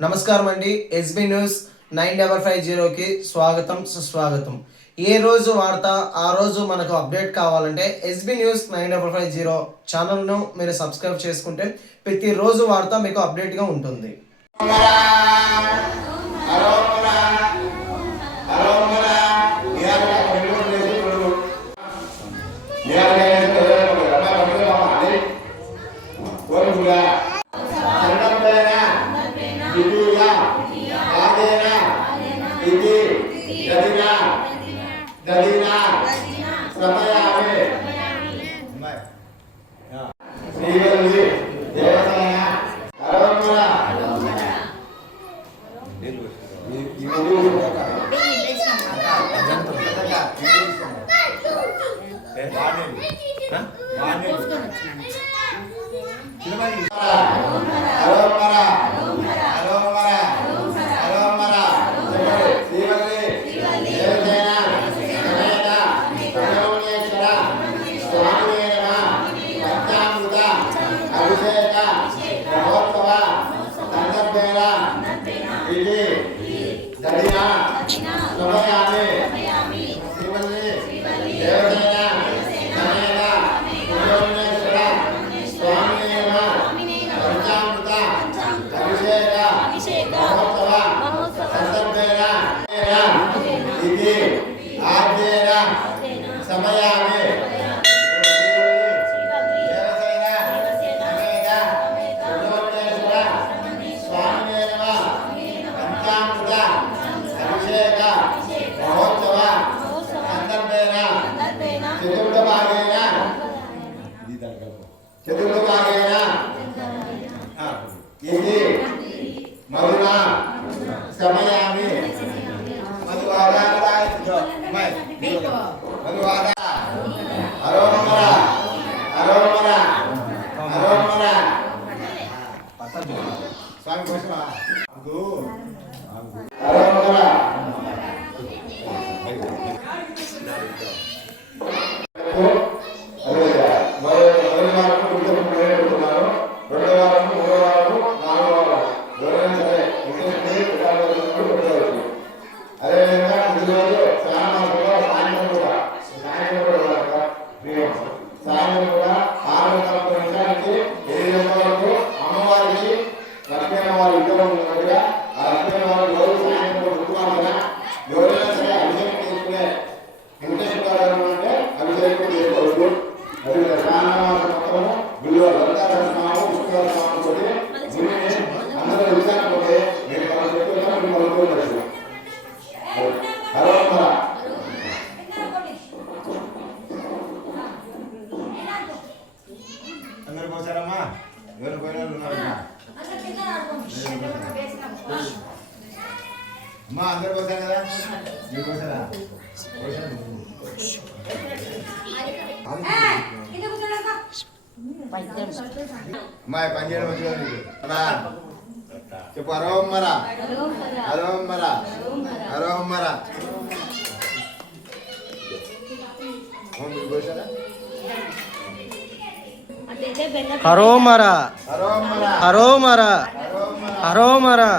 నమస్కారం అండి. SB news 9550కి స్వాగతం సుస్వాగతం. ఏ రోజు వార్త ఆ రోజు మనకు అప్డేట్ కావాలంటే ఎస్బీ న్యూస్ 9550 ఛానల్ను మీరు సబ్స్క్రైబ్ చేసుకుంటే ప్రతిరోజు వార్త మీకు అప్డేట్గా ఉంటుంది. అందరు పోతారు కదా మీరు పోతారా అమ్మాయి పని చేయడం వచ్చిందా చెప్పు అరోమ్మరా అరోమ్మరా అరోమ్మరా హరోమరా హరోమరా హరోమరా.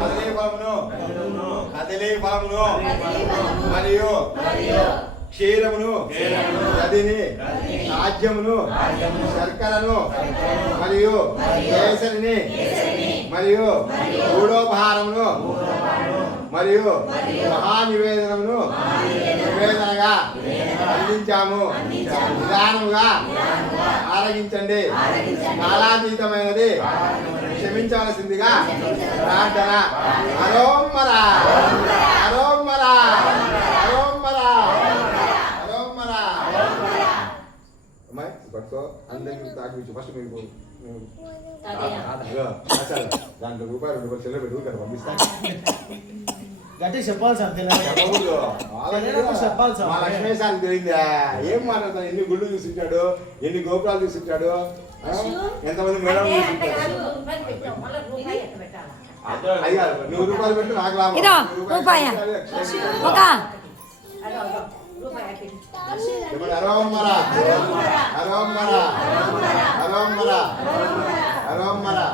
కదలే ఫలమును మరియు క్షీరమును గదిని రాజ్యమును శర్కరను మరియు కేసరిని మరియు గూఢోపహారమును మరియు మహానివేదనమును నివేదనగా అందించాము. నిదానముగా ఆరగించండి. కాలాతీతమైనది క్షమించవలసిందిగా ప్రార్థన. హరోమరా హరోమరా హరోమరా హరోమరా. అమ్మాయి పట్టుకో, అందరికి తాకించు. ఫస్ట్ మీకు దాంట్లో రూపాయలు 2 చెల్లె పెట్టుకు ఇక్కడ పంపిస్తాను. గట్టి చెప్పాలి సార్, చెప్పాలి సార్. మా లక్ష్మీసారికి తెలియదా ఏం మాట్లాడతాను? ఎన్ని గుళ్ళు చూసింటాడు, ఎన్ని గోపురాలు చూసింటాడు, ఎంతమంది మేడం చూసింటాడు. 100 రూపాయలు పెట్టు, నాకు లాభం. హరోమరా హరోమరా హరోమరా హరోమరా.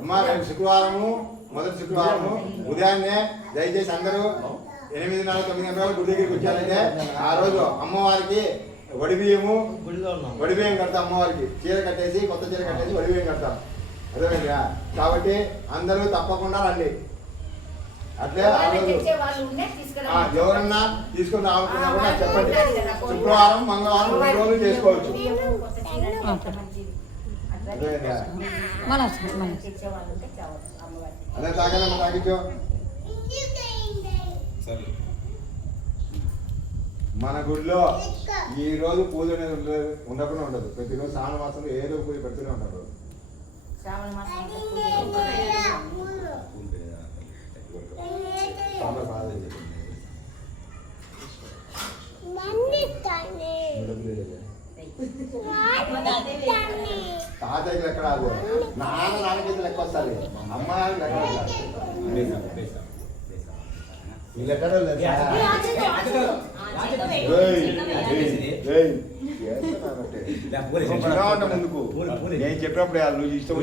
అమ్మ రేపు శుక్రవారము, మొదటి శుక్రవారము ఉదయాన్నే దయచేసి అందరూ 8:30, 9 గంటల గుడి దగ్గరికి వచ్చారంటే ఆ రోజు అమ్మవారికి వడిబియ్యం కడతాం. అమ్మవారికి చీర కట్టేసి, కొత్త చీర కట్టేసి వడిబియ్యం కడతాం. అదేవిధంగా కాబట్టి అందరూ తప్పకుండా రండి. అట్లే ఆ రోజు ఎవరన్నా తీసుకుని రావాలనుకున్నా కూడా చెప్పండి. శుక్రవారం, మంగళవారం 2 రోజులు చేసుకోవచ్చు. అదే తాగలమ్మా, తాగించు. మన గుడిలో ఈ రోజు పూజ అనేది ఉండకుండా ఉండదు. ప్రతిరోజు శ్రావణ మాసంలో ఏదో పూజ పెడుతూనే ఉంటారు. తాతయ్యకి లెక్క రాదు, నాన్నకి లెక్క వస్తుంది, అమ్మ లెక్క వస్తుంది. ఈ లెక్క ముందుకు నేను చెప్పినప్పుడు నువ్వు ఇష్టం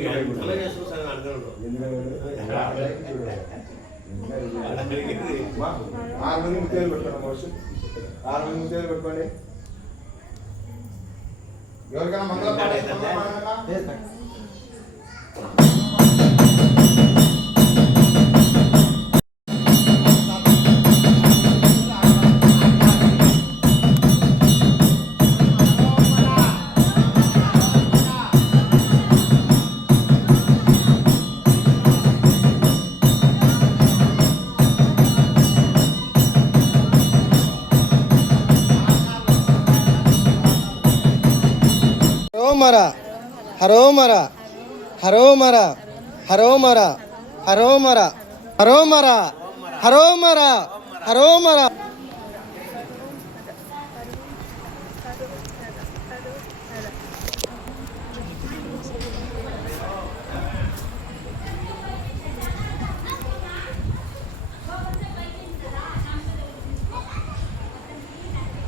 6 మంది ముత్తేలు పెట్టుకోండి. 6 మంది ముత్తేలు పెట్టుకోండి. ఎవరికైనా మంగళ హరోమర హరోమర హరోమర హరోమర హరోమర హరోమర హరోమర.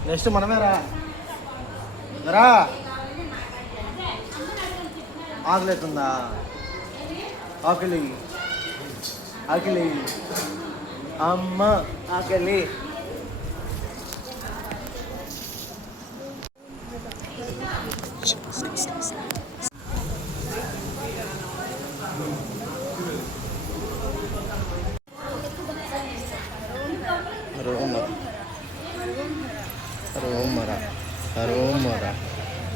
నెక్స్ట్ మనమే రా. ఆకలితుందా? ఆకలి ఆకలి అమ్మ ఆకలి. హరోమర హరోమర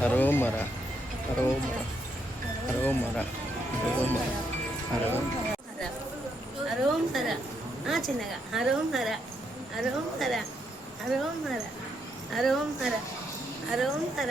హరోమర హరోమర హరోమర హరోమర హరోమర హరోమర. చిన్నగా హరోమర హరోమర హరోమర హరోమర హరోమర